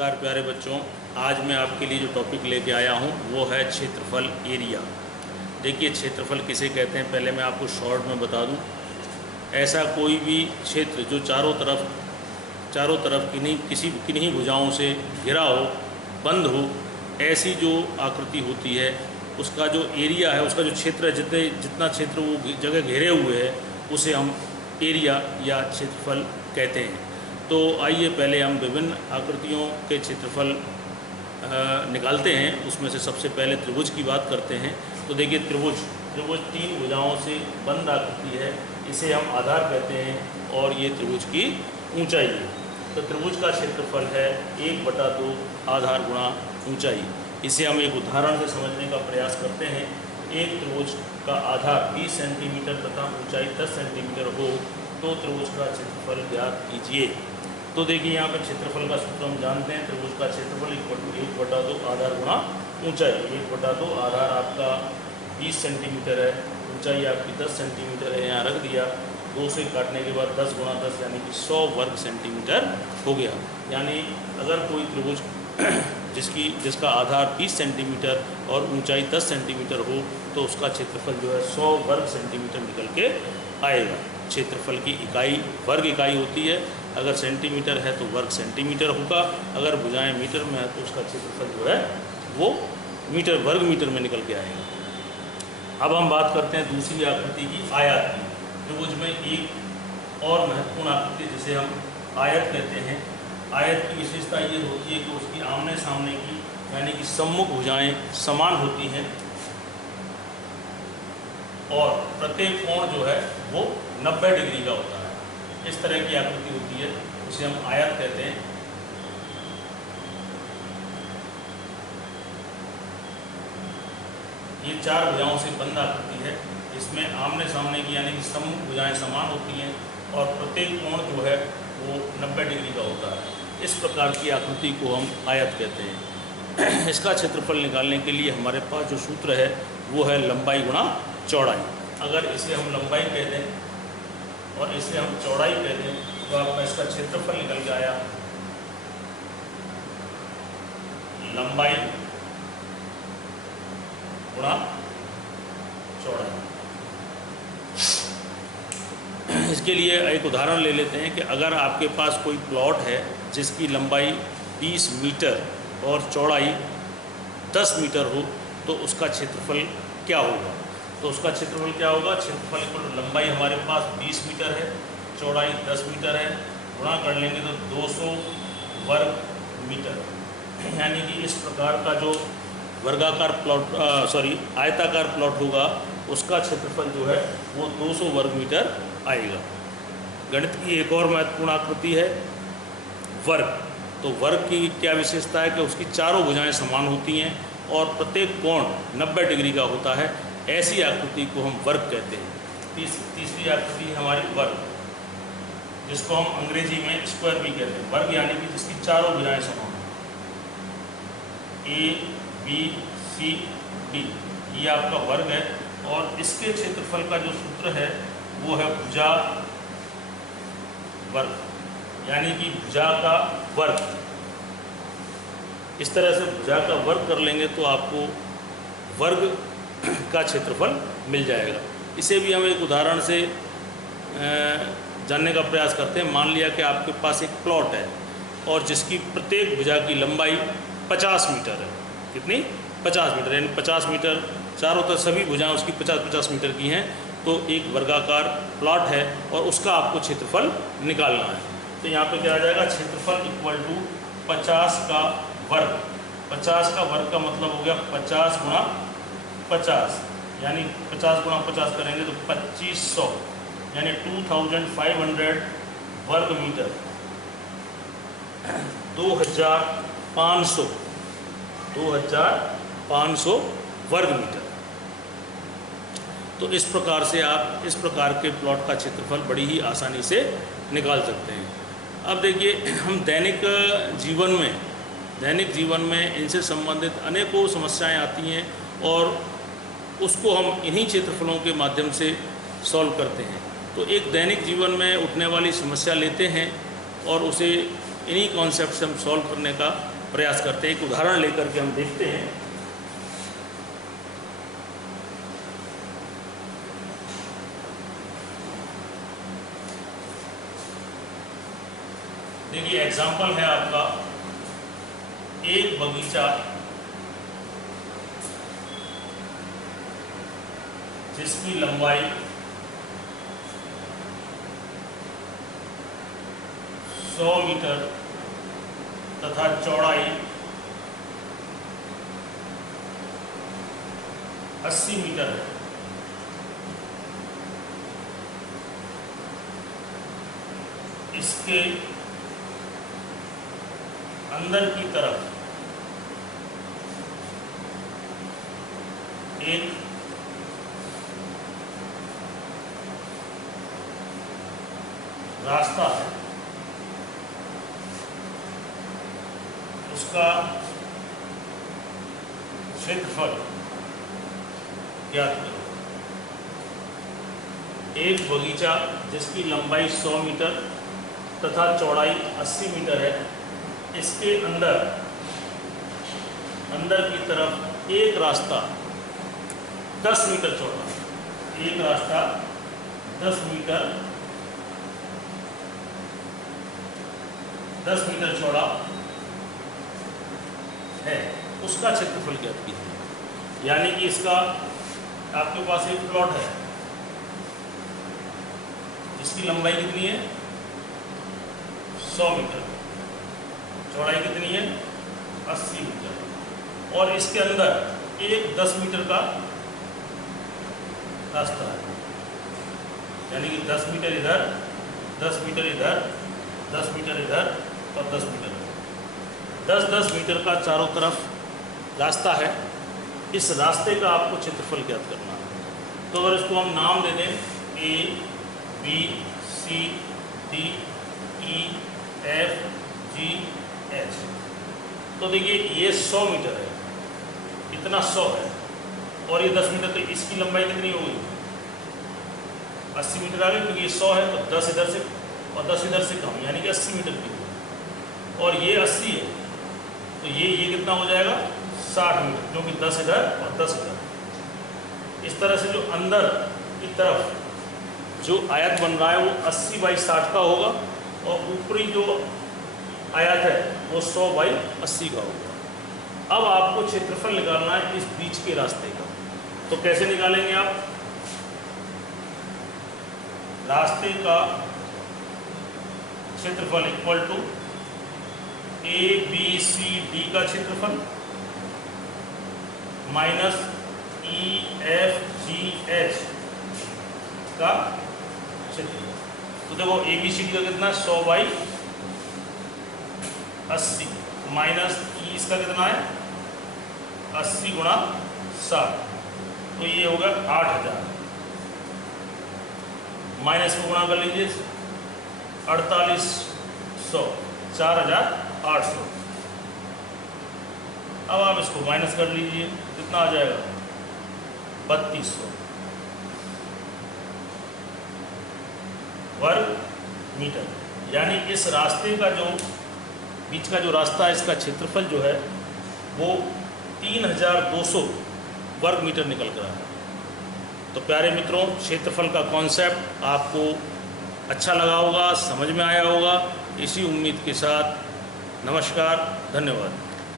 नमस्कार प्यारे बच्चों। आज मैं आपके लिए जो टॉपिक लेके आया हूँ वो है क्षेत्रफल, एरिया। देखिए, क्षेत्रफल किसे कहते हैं पहले मैं आपको शॉर्ट में बता दूँ। ऐसा कोई भी क्षेत्र जो चारों तरफ किन्हीं भुजाओं से घिरा हो, बंद हो, ऐसी जो आकृति होती है उसका जो एरिया है, उसका जो क्षेत्र है, जितना क्षेत्र वो जगह घेरे हुए है उसे हम एरिया या क्षेत्रफल कहते हैं। तो आइए पहले हम विभिन्न आकृतियों के क्षेत्रफल निकालते हैं। उसमें से सबसे पहले त्रिभुज की बात करते हैं। तो देखिए, त्रिभुज तीन भुजाओं से बंद आकृति है, इसे हम आधार कहते हैं और ये त्रिभुज की ऊंचाई है। तो त्रिभुज का क्षेत्रफल है 1/2 आधार गुणा ऊंचाई। इसे हम एक उदाहरण से समझने का प्रयास करते हैं। एक त्रिभुज का आधार 20 सेंटीमीटर तथा ऊंचाई 10 सेंटीमीटर हो तो त्रिभुज का क्षेत्रफल ज्ञात कीजिए। तो देखिए, यहाँ पर क्षेत्रफल का सूत्र हम जानते हैं। त्रिभुज का क्षेत्रफल 1/2 आधार गुणा ऊंचाई। 1/2 आधार आपका 20 सेंटीमीटर है, ऊंचाई आपकी 10 सेंटीमीटर है, यहाँ रख दिया। 2 से काटने के बाद 10 गुणा 10 यानी कि 100 वर्ग सेंटीमीटर हो गया। यानी अगर कोई त्रिभुज जिसका आधार 20 सेंटीमीटर और ऊंचाई 10 सेंटीमीटर हो तो उसका क्षेत्रफल जो है 100 वर्ग सेंटीमीटर निकल के आएगा। क्षेत्रफल की इकाई वर्ग इकाई होती है। अगर सेंटीमीटर है तो वर्ग सेंटीमीटर होगा, अगर भुजाएं मीटर में है तो उसका क्षेत्रफल जो है वो वर्ग मीटर में निकल के आएगा। अब हम बात करते हैं दूसरी आकृति की, आयत की। त्रिभुज में एक और महत्वपूर्ण आकृति जिसे हम आयत कहते हैं। आयत की विशेषता ये होती है कि उसकी आमने सामने की यानी कि सम्मुख भुजाएं समान होती हैं और प्रत्येक कोण जो है वो 90 डिग्री का होता है। इस तरह की आकृति होती है, उसे हम आयत कहते हैं। ये 4 भुजाओं से बंद आकृति है। इसमें आमने सामने की यानी कि सम्मुख भुजाएं समान होती हैं और प्रत्येक कोण जो है वो 90 डिग्री का होता है। इस प्रकार की आकृति को हम आयत कहते हैं। इसका क्षेत्रफल निकालने के लिए हमारे पास जो सूत्र है वो है लंबाई गुणा चौड़ाई। अगर इसे हम लंबाई कह दें और इसे हम चौड़ाई कह दें तो आपका इसका क्षेत्रफल निकल के आया लंबाई गुणा चौड़ाई। इसके लिए एक उदाहरण ले लेते हैं कि अगर आपके पास कोई प्लॉट है जिसकी लंबाई 20 मीटर और चौड़ाई 10 मीटर हो तो उसका क्षेत्रफल क्या होगा। तो उसका क्षेत्रफल क्या होगा, क्षेत्रफल को लंबाई हमारे पास 20 मीटर है, चौड़ाई 10 मीटर है, गुणा कर लेंगे तो 200 वर्ग मीटर। यानी कि इस प्रकार का जो आयताकार प्लॉट होगा उसका क्षेत्रफल जो है वो 200 वर्ग मीटर आएगा। गणित की एक और महत्वपूर्ण आकृति है वर्ग। तो वर्ग की क्या विशेषता है कि उसकी चारों भुजाएं समान होती हैं और प्रत्येक कोण 90 डिग्री का होता है। ऐसी आकृति को हम वर्ग कहते हैं। तीसरी आकृति हमारी वर्ग, जिसको हम अंग्रेजी में स्क्वायर भी कहते हैं। वर्ग यानी कि जिसकी चारों भुजाएं समान हो, ABCD, ये आपका वर्ग है। और इसके क्षेत्रफल का जो सूत्र है वो है भुजा वर्ग, यानी कि भुजा का वर्ग। इस तरह से भुजा का वर्ग कर लेंगे तो आपको वर्ग का क्षेत्रफल मिल जाएगा। इसे भी हम एक उदाहरण से जानने का प्रयास करते हैं। मान लिया कि आपके पास एक प्लॉट है और जिसकी प्रत्येक भुजा की लंबाई 50 मीटर है। कितनी? 50 मीटर, यानी 50 मीटर चारों तरफ सभी भुजाएं उसकी 50-50 मीटर की हैं। तो एक वर्गाकार प्लॉट है और उसका आपको क्षेत्रफल निकालना है। तो यहाँ पे क्या आ जाएगा, क्षेत्रफल इक्वल टू 50 का वर्ग। 50 का वर्ग का मतलब हो गया 50 गुणा 50, यानी 50 गुणा 50 करेंगे तो 2500 यानी 2500 वर्ग मीटर। 2500 वर्ग मीटर। तो इस प्रकार से आप इस प्रकार के प्लॉट का क्षेत्रफल बड़ी ही आसानी से निकाल सकते हैं। अब देखिए, हम दैनिक जीवन में इनसे संबंधित अनेकों समस्याएं आती हैं और उसको हम इन्हीं क्षेत्रफलों के माध्यम से सॉल्व करते हैं। तो एक दैनिक जीवन में उठने वाली समस्या लेते हैं और उसे इन्हीं कॉन्सेप्ट से हम सॉल्व करने का प्रयास करते हैं। एक उदाहरण लेकर के हम देखते हैं। देखिए एग्जाम्पल है आपका, एक बगीचा जिसकी लंबाई 100 मीटर तथा चौड़ाई 80 मीटर है। इसके अंदर की तरफ एक रास्ता है, उसका क्षेत्रफल ज्ञात करो। एक बगीचा जिसकी लंबाई 100 मीटर तथा चौड़ाई 80 मीटर है, इसके अंदर की तरफ एक रास्ता 10 मीटर चौड़ा, एक रास्ता 10 मीटर चौड़ा है, उसका क्षेत्रफल ज्ञात कीजिए। यानी कि इसका आपके पास एक प्लॉट है जिसकी लंबाई कितनी है 100 मीटर, चौड़ाई कितनी है 80 मीटर, और इसके अंदर एक 10 मीटर का रास्ता है। यानी कि 10 मीटर इधर, 10 मीटर इधर, 10 मीटर इधर और 10 मीटर, 10-10 मीटर का चारों तरफ रास्ता है। इस रास्ते का आपको क्षेत्रफल ज्ञात करना है। तो अगर इसको हम नाम दे दें A, B, C, D, E, F, G, H, तो देखिए ये 100 मीटर है, इतना 100 है, और ये 10 मीटर, तो इसकी लंबाई कितनी होगी 80 मीटर आ गई, क्योंकि ये 100 है तो 10 इधर से और 10 इधर से कम, यानी कि 80 मीटर की होगी। और ये 80 है तो ये कितना हो जाएगा 60 मीटर, क्योंकि 10 इधर और 10 इधर। इस तरह से जो अंदर की तरफ जो आयत बन रहा है वो 80 बाई 60 का होगा, और ऊपरी जो आयत है वो 100 बाई 80 का होगा। अब आपको क्षेत्रफल निकालना है इस बीच के रास्ते का। तो कैसे निकालेंगे आप? रास्ते का क्षेत्रफल equal to A B C D का क्षेत्रफल minus E F G H का क्षेत्रफल। तो देखो ए बी सी डी का कितना 100 बाई 80 माइनस ई इसका कितना है 80 गुणा 60, तो ये होगा 8000, माइनस को गुणा कर लीजिए 4800, 4800। अब आप इसको माइनस कर लीजिए, कितना आ जाएगा 3200 वर्ग मीटर। यानी इस रास्ते का जो बीच का जो रास्ता है, इसका क्षेत्रफल जो है वो 3200 वर्ग मीटर निकल कर आया। तो प्यारे मित्रों, क्षेत्रफल का कॉन्सेप्ट आपको अच्छा लगा होगा, समझ में आया होगा। इसी उम्मीद के साथ नमस्कार, धन्यवाद।